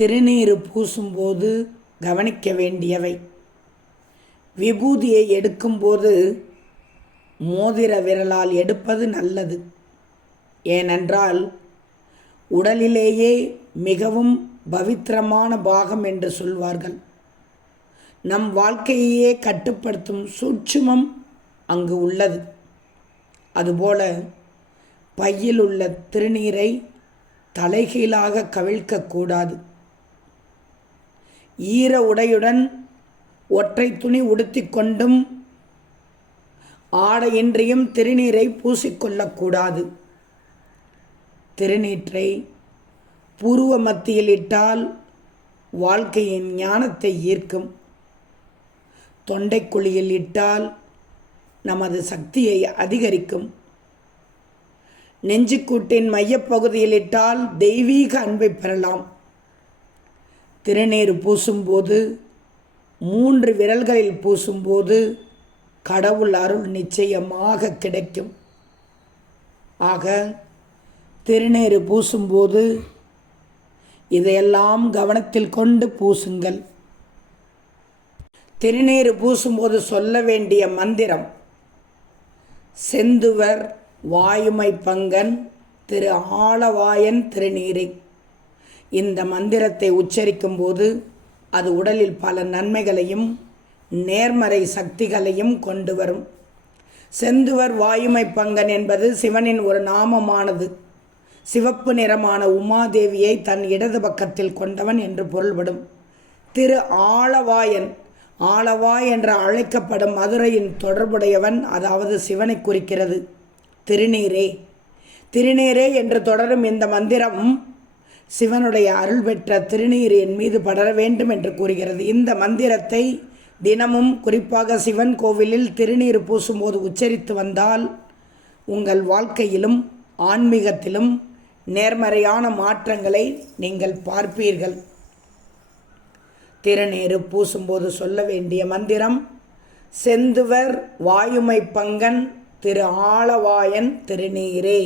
திருநீர் பூசும்போது கவனிக்க வேண்டியவை. விபூதியை எடுக்கும்போது மோதிர விரலால் எடுப்பது நல்லது. ஏனென்றால் உடலிலேயே மிகவும் பவித்திரமான பாகம் என்று சொல்வார்கள். நம் வாழ்க்கையையே கட்டுப்படுத்தும் சூட்சுமம் அங்கு உள்ளது. அதுபோல பையில் உள்ள திருநீரை தலைகீழாக கவிழ்க்கக்கூடாது. ஈர உடையுடன் ஒற்றை துணி உடுத்தி கொண்டும் ஆடையின்றியும் திருநீரை பூசிக்கொள்ளக்கூடாது திருநீற்றை பூர்வ மத்தியில் இட்டால் வாழ்க்கையின் ஞானத்தை ஈர்க்கும். தொண்டைக்குழியில் இட்டால் நமது சக்தியை அதிகரிக்கும். நெஞ்சுக்கூட்டின் மையப்பகுதியில் இட்டால் தெய்வீக அன்பை பெறலாம். திருநீர் பூசும்போது மூன்று விரல்களில் பூசும்போது கடவுள் அருள் நிச்சயமாக கிடைக்கும். ஆக திருநீர் பூசும்போது இதையெல்லாம் கவனத்தில் கொண்டு பூசுங்கள். திருநீர் பூசும்போது சொல்ல வேண்டிய மந்திரம் செந்துவர் வாயுமை பங்கன் திரு ஆளவாயன் திருநீரை. இந்த மந்திரத்தை உச்சரிக்கும் போது அது உடலில் பல நன்மைகளையும் நேர்மறை சக்திகளையும் கொண்டு வரும். செந்துவர் வாயுமை பங்கன் என்பது சிவனின் ஒரு நாமமானது. சிவப்பு நிறமான உமாதேவியை தன் இடது பக்கத்தில் கொண்டவன் என்று பொருள்படும். திரு ஆளவாயன் ஆளவாய் என்று அழைக்கப்படும் மதுரையின் தொடர்புடையவன் அதாவது சிவனை குறிக்கிறது. திருநீரே. திருநீரே என்று தொடரும் இந்த மந்திரம் சிவனுடைய அருள் பெற்ற திருநீர் என் மீது படர வேண்டும் என்று கூறுகிறது. இந்த மந்திரத்தை தினமும் குறிப்பாக சிவன் கோவிலில் திருநீர் பூசும்போது உச்சரித்து வந்தால் உங்கள் வாழ்க்கையிலும் ஆன்மீகத்திலும் நேர்மறையான மாற்றங்களை நீங்கள் பார்ப்பீர்கள். திருநீர் பூசும்போது சொல்ல வேண்டிய மந்திரம் செந்துவர் வாயுமை பங்கன் திரு ஆளவாயன் திருநீரே.